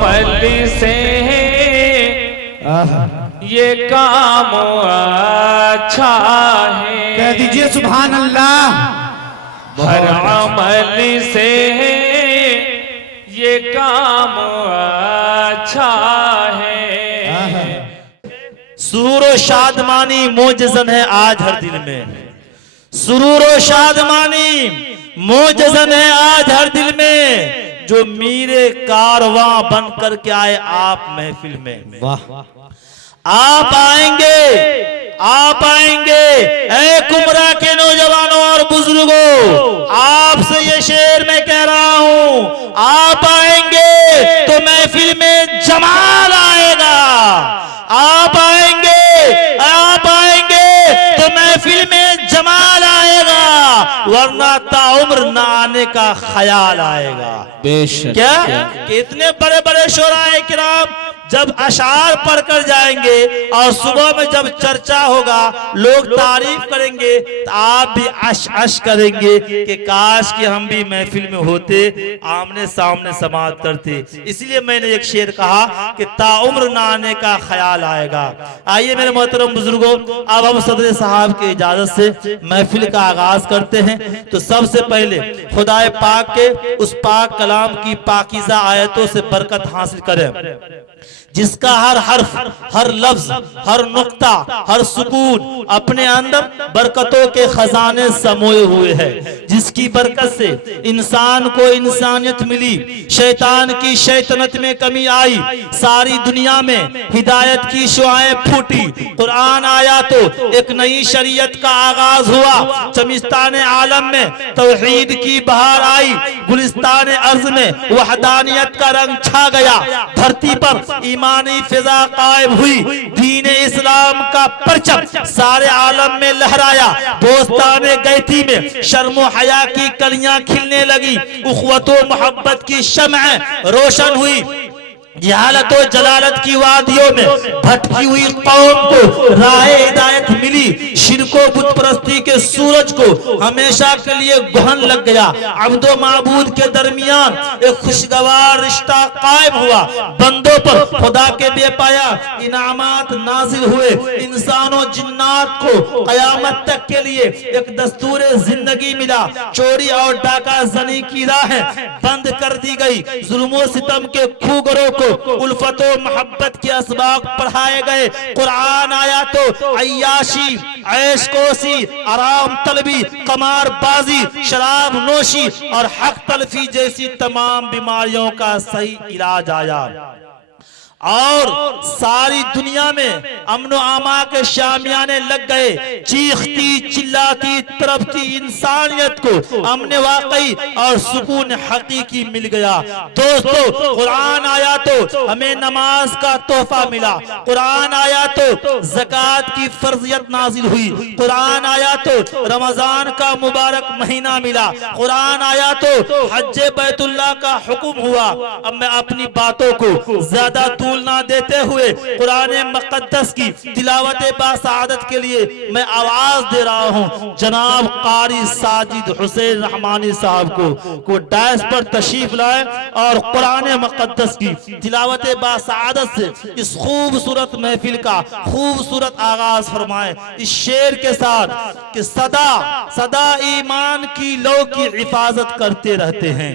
अमल से ये काम अच्छा है। कह दीजिए सुभान अल्लाह। हर अमल से ये काम अच्छा है। सुरूर व शादमानी मोजज़न है आज हर दिल में। सुरूर व शादमानी मोजज़न है आज हर दिल में। जो मीरे कारवां बन कर के आए आप महफिल में। वाह। आप आएंगे ऐ कुमरा के नौजवानों और बुजुर्गों, आपसे ये शेर मैं कह रहा हूं। आप आएंगे तो महफिल में जमाल आएगा। आप आएंगे तो महफिल में जमाल आएगा, वरना ताउम्र ना आने का ख्याल आएगा। बेशक क्या कितने बड़े बड़े शोराए किराम जब अशार पढ़कर जाएंगे और सुबह में जब चर्चा होगा, लोग तारीफ करेंगे तो आप भी अश करेंगे कि काश कि हम भी महफिल में होते, आमने सामने समाअत करते। इसलिए मैंने एक शेर कहा कि ताउम्र ना आने का ख्याल आएगा। आइए मेरे मोहतरम बुजुर्गों, अब हम सदर साहब की इजाजत से महफिल का आगाज करते हैं। तो सबसे पहले खुदाए पाक के उस पाक कलाम की पाकीज़ा आयतों से बरकत हासिल करें, जिसका हर हर्फ, हर लफ्ज, हर नुक्ता, हर सुकून अपने अंदर बरकतों के खजाने समोए हुए हैं। जिसकी बरकत से इंसान को इंसानियत मिली, शैतान की शैतानत में कमी आई, सारी दुनिया में हिदायत की शुआएं फूटी, कुरान आया तो एक नई शरीयत का आगाज हुआ, चमिस्तान आलम में तौहीद की बहार आई, गुलिस्तान अर्ज में वहदानियत का रंग छा गया, धरती पर ईमानी फिजा कायम हुई, दीन इस्लाम का परचम सारे आलम में लहराया, दोस्ताने गैती में शर्मो हया की कलियां खिलने लगी, उखवतो मोहब्बत की शम्अ रोशन हुई, जहालत और जलालत की वादियों में भटकी हुई कौम को राहे हिदायत मिली, शिरको बुत परस्ती के सूरज को हमेशा के लिए गहन लग गया, अब्दो माबूद के दरमियान एक खुशगवार रिश्ता कायम हुआ, बंदों पर खुदा के बेपाया इनामात नाजिल हुए, इंसानों जिन्नात को कयामत तक के लिए एक दस्तूर जिंदगी मिला, चोरी और डाका जनी की राह बंद कर दी गई, जुल्मो सितम के खूगरों को उल्फतो मोहब्बत के असबाब पढ़ाए गए, कुरान आया तो अय्याशी, ऐशकोशी, आराम तलबी, कमारबाजी, शराब नोशी और हक तलफी जैसी तमाम बीमारियों का सही इलाज आया, और सारी दुनिया में अमनो आमा के शामियाने लग गए, चीखती चिल्लाती तड़पती इंसानियत को अमन वाकई और सुकून हकीकी मिल गया। दोस्तों, कुरान आया तो हमें नमाज का तोहफा मिला, कुरान आया तो ज़कात की फर्जियत नाजिल हुई, कुरान आया तो रमजान का मुबारक महीना मिला, कुरान आया तो हज बैतुल्लाह का हुक्म हुआ। अब मैं अपनी बातों को ज्यादा ना देते हुए कुरान मुक़द्दस की तिलावत बासादत के लिए मैं आवाज दे रहा हूं जनाब कारी साजिद हुसैन रहमानी साहब को डैश पर तशरीफ लाए और कुरान मुक़द्दस की तिलावत बासादत से इस खूबसूरत महफिल का खूबसूरत आगाज फरमाए इस शेर के साथ कि सदा सदा ईमान की लो की हिफाजत करते रहते हैं,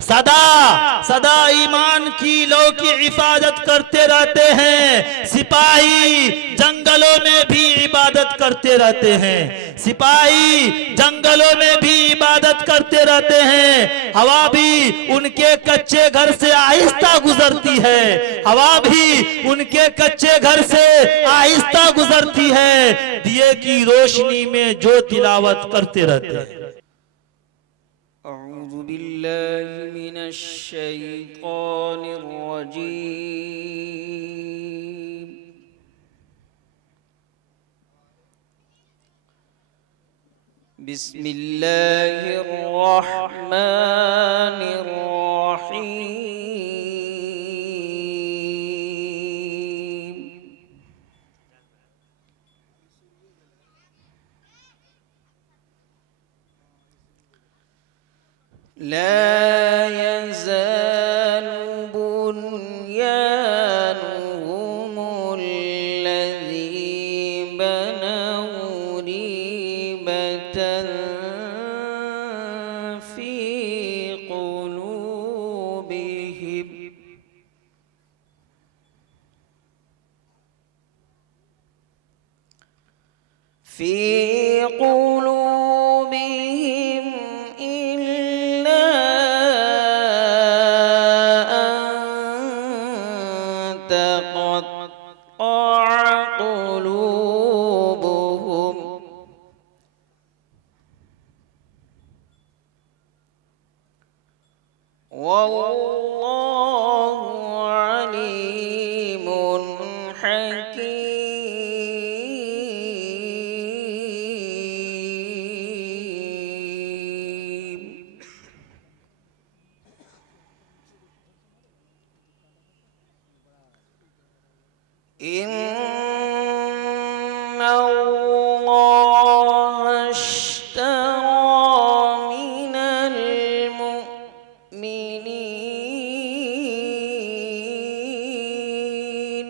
सदा सदा ईमान की लो की हिफाजत करते रहते हैं, सिपाही जंगलों में भी इबादत करते रहते हैं, सिपाही जंगलों में भी इबादत करते रहते हैं, हवा भी उनके कच्चे घर से आहिस्ता गुजरती है, हवा भी उनके कच्चे घर से आहिस्ता गुजरती है, दिए की रोशनी में जो तिलावत करते रहते हैं। अऊज़ु बिल्लाहि मिनश शैतानिर रजीम। बिस्मिल्लाहिर रहमानिर रहीम। لا يزال في قلوبهم إلا أن تقطع قلوبهم والله عليم حكيم. إن الله اشترى من المؤمنين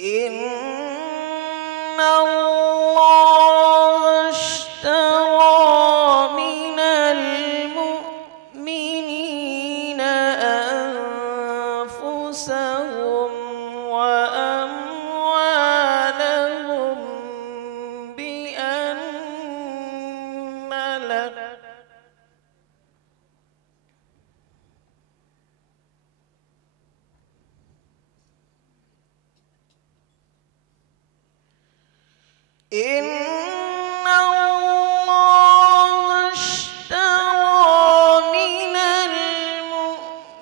إن الله اشترى من المؤمنين أنفسهم وأموالهم بأن لهم إن الله اشترى من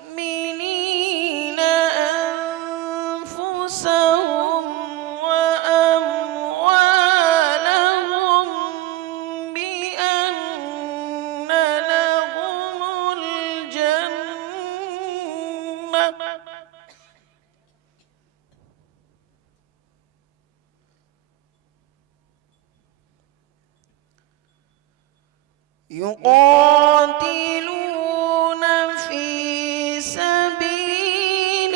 المؤمنين أنفسهم وأموالهم بأن لهم الجنة يقاتلون في سبيل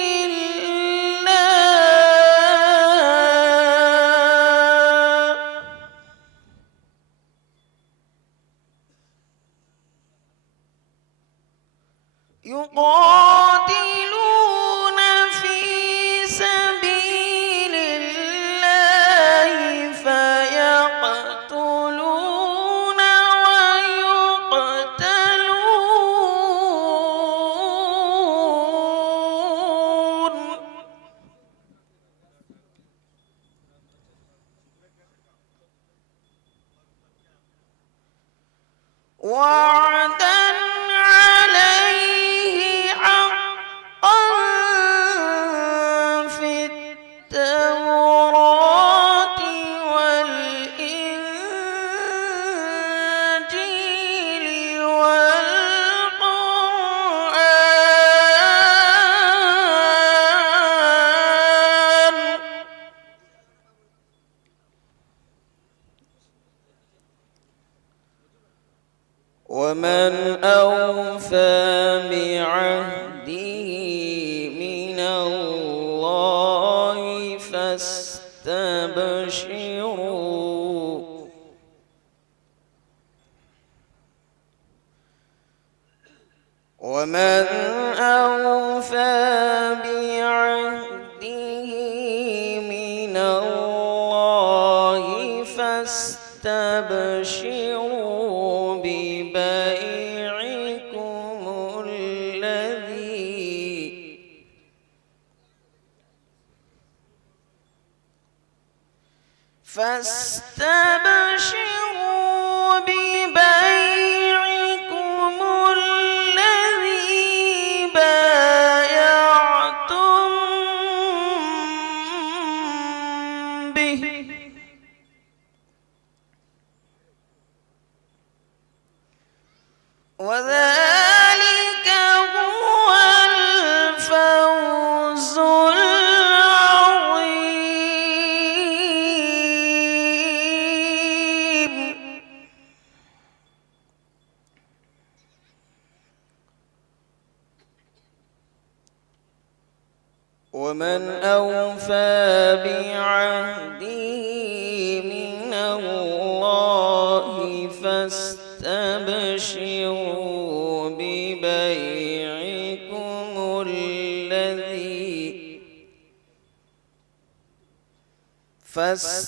الله يقاتلون في سبيل الله فيقتلون ويقتلون وعدا عليه حقا في التوراة والإنجيل والقرآن ومن أوفى بعهده من الله فاستبشروا ومن أوفى بعهده من الله فاستبشروا ببيعكم الذي بايعتم به وذلك هو الفوز العظيم. ومن أوفى بعهده من الله فاستبشروا ببيعكم الذي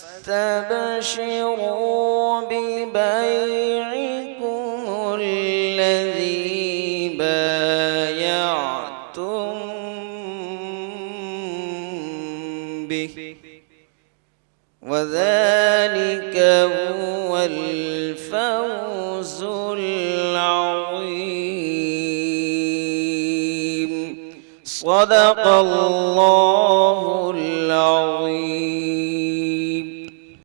فاستبشروا ببيعكم الذي بايعتم به وذلك هو الفوز العظيم. صدق الله